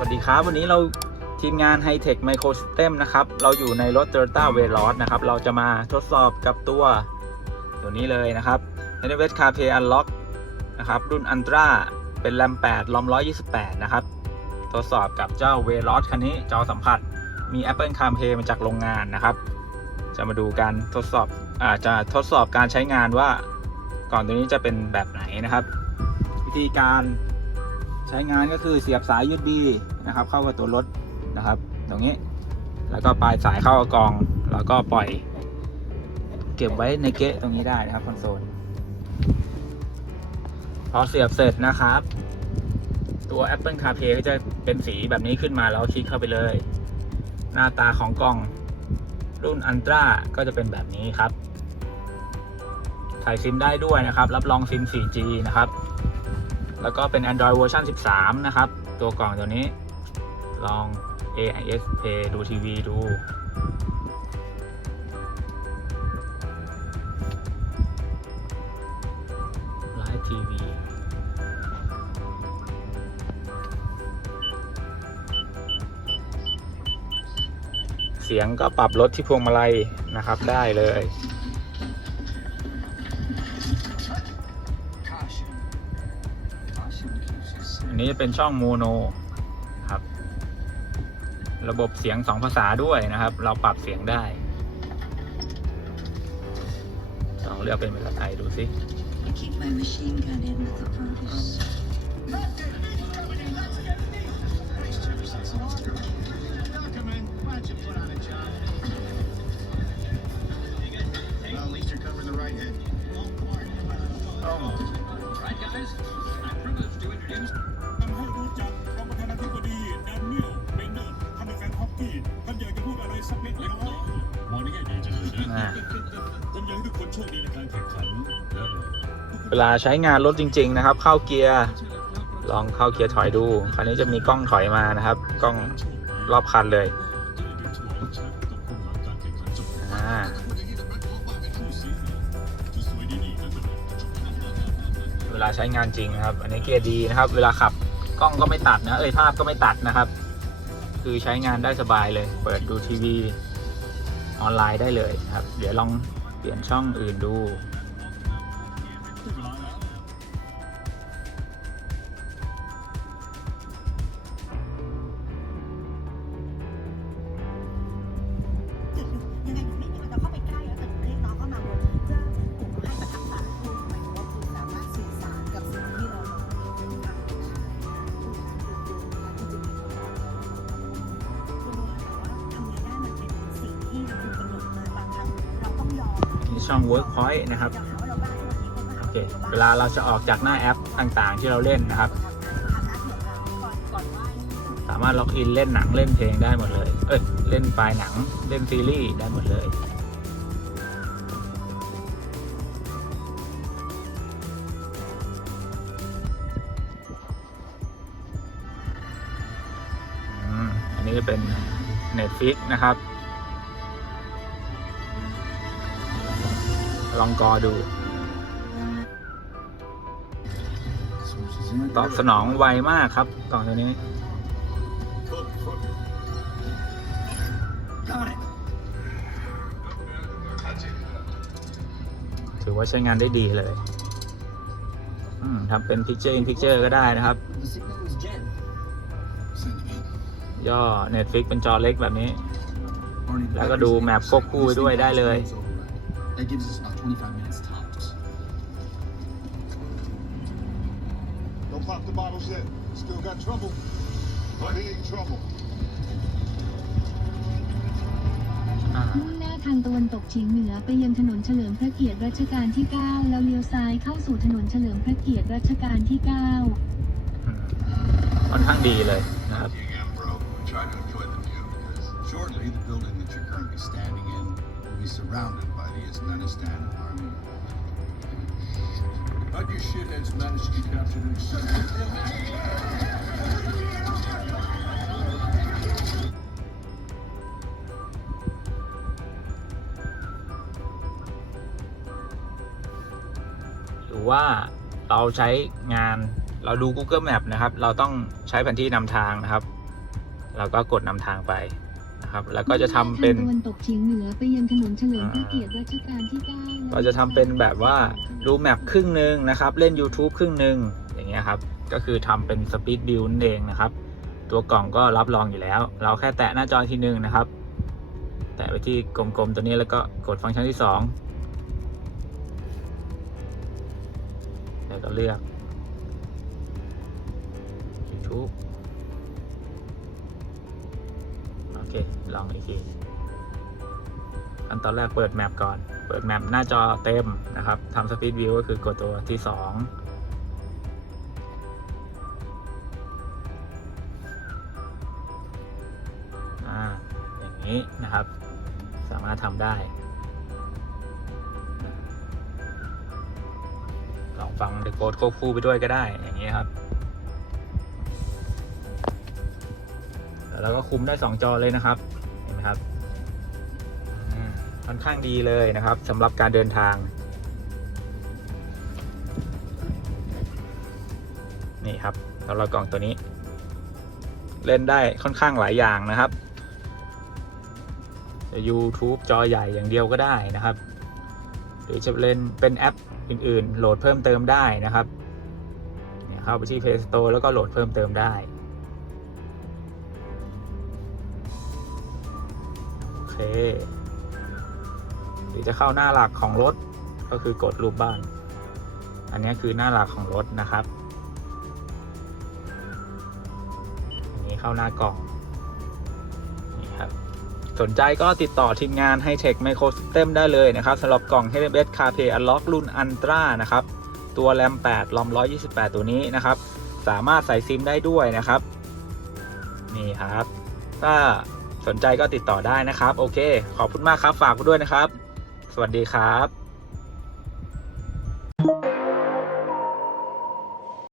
วัสดีครับ วันนี้เราทีมงาน High Tech Microsystem นะครับ เราอยู่ในรถ Toyota v e l o s นะครับ เราจะมาทดสอบกับตัวตัวนี้เลยนะครับ n v e s CarPlay Unlock นะครับ รุ่น Ultra เป็น RAM 8 ROM 128 นะครับ ทดสอบกับเจ้า v e l o s คันนี้จอสัมผัส มี Apple CarPlay มาจากโรงงานนะครับ จะมาดูการทดสอบอาจะทดสอบการใช้งานว่า ก่อนตัวนี้จะเป็นแบบไหนนะครับ วิธีการ ใช้งานก็คือเสียบสาย USB นะครับ เข้ากับตัวรถนะครับ ตรงนี้ แล้วก็ปลายสายเข้ากับกล่อง แล้วก็ปล่อย เก็บไว้ในเกะตรงนี้ได้นะครับคอนโซลพอเสียบเสร็จนะครับ ตัว Apple CarPlay ก็จะเป็นสีแบบนี้ขึ้นมาแล้วคลิกเข้าไปเลย หน้าตาของกล่องรุ่น Ultra ก็จะเป็นแบบนี้ครับถ่ายซิมได้ด้วยนะครับ รับรองซิม 4G นะครับ แล้วก็เป็น Android เวอร์ชัน13 นะครับ ตัวกล่องตัวนี้ลอง AIS Play ดูทีวีดู ไลฟ์ทีวีเสียงก็ปรับลดที่พวงมาลัยนะครับได้เลย นี้เป็นช่องโมโนครับ ระบบเสียงสองภาษาด้วยนะครับ เราปรับเสียงได้ลองเลือกเป็นภาษาไทยดูสิ I keep my machine gun in with the produce. เวลาใช้งานรถจริง ๆ นะครับ เข้าเกียร์ ลองเข้าเกียร์ถอยดู คราวนี้จะมีกล้องถอยมานะครับ กล้องรอบคันเลยเวลาใช้งานจริงนะครับ อันนี้เกียร์ดีนะครับ เวลาขับกล้องก็ไม่ตัดนะ เอ้ยภาพก็ไม่ตัดนะครับ คือใช้งานได้สบายเลย เปิดดูทีวีออนไลน์ได้เลยนะครับ เดี๋ยวลองเปลี่ยนช่องอื่นดู ช่อง Workpoint นะครับเราบ้าทุกวันนี้คนมาโอเคเวลาเราจะออกจากหน้าแอปต่างๆ ที่เราเล่นนะครับ สามารถล็อกอินเล่นหนังเล่นเพลงได้หมดเลย เอ้ยเล่นไฟล์หนังเล่นซีรีส์ได้หมดเลยอันนี้จะเป็น Netflix นะครับ ลองกอดู ตอบสนองไวมากครับกล่องตัวนี้ ถือว่าใช้งานได้ดีเลยทำเป็น Picture in Picture ก็ได้นะครับ ย่อ Netflix เป็นจอเล็กแบบนี้ แล้วก็ดูแมปควบคู่ด้วยได้เลย That gives us about 25 minutes tops. Don't pop the bottles yet. Still got trouble. Big trouble. อ่ามุ่งหน้าทางตะวันตกเฉียงเหนือไปยังถนนเฉลิมพระเกียรติรัชกาลที่ 9 แล้วเลี้ยวซ้ายเข้าสู่ถนนเฉลิมพระเกียรติรัชกาลที่9อืมค่อนข้างดีเลยนะครับ Dig in, bro. Try to enjoy the view because shortly the building that you're currently standing in will be surrounded by the Afghanistan army. How'd you shitheads manage to be captured and shut down? หรือว่าเราใช้งานเราดู Google Map นะครับ เราต้องใช้แผนที่นำทางนะครับ เราก็กดนำทางไป นะครับ แล้วก็จะทำเป็นทางตะวันตกเฉียงเหนือไปยังถนนเฉลิมพระเกียรติรัชกาลที่9เราจะทำเป็นแบบว่าดูแมปครึ่งหนึ่งนะครับ เล่น YouTube ครึ่งหนึ่งอย่างเงี้ยครับก็คือทำเป็นสปีดบิลนั่นเองนะครับ ตัวกล่องก็รับรองอยู่แล้ว เราแค่แตะหน้าจอทีหนึ่งนะครับ แตะไปที่กลมๆตัวนี้แล้วก็กดฟังก์ชันที่ 2 แล้วก็เลือก YouTube ลองอีกทีขั้นตอนแรกเปิดแมปก่อน เปิดแมปหน้าจอเต็มนะครับทำสปีดวิวก็คือกดตัวที่ 2 อ่า อย่างนี้นะครับ สามารถทำได้ ลองฟังเดโ o ดควบคู่ไปด้วยก็ได้ อย่างนี้ครับ แล้วก็คุมได้ 2 จอเลยนะครับเห็นไหมครับค่อนข้างดีเลยนะครับสำหรับการเดินทาง นี่ครับสำหรับกล่องตัวนี้ เล่นได้ค่อนข้างหลายอย่างนะครับ YouTube จอใหญ่อย่างเดียวก็ได้นะครับ หรือจะเล่นเป็นแอปอื่น ๆ โหลดเพิ่มเติมได้นะครับเนี่ยเข้าไปที่ Play Store แล้วก็โหลดเพิ่มเติมได้ หรือจะเข้าหน้าหลักของรถก็คือกดรูปบ้าน อันนี้คือหน้าหลักของรถนะครับ อันนี้เข้าหน้ากล่องนี่ครับ สนใจก็ติดต่อทีมงาน Hightech Microsystem ได้เลยนะครับสำหรับกล่อง HMS CarPlay Unlock รุ่น Ultra นะครับ ตัวแรม 8 ลอม 128 ตัวนี้นะครับ สามารถใส่ซิมได้ด้วยนะครับ นี่ครับ ถ้า สนใจก็ติดต่อได้นะครับ โอเค ขอบคุณมากครับฝากด้วยนะครับ สวัสดีครับ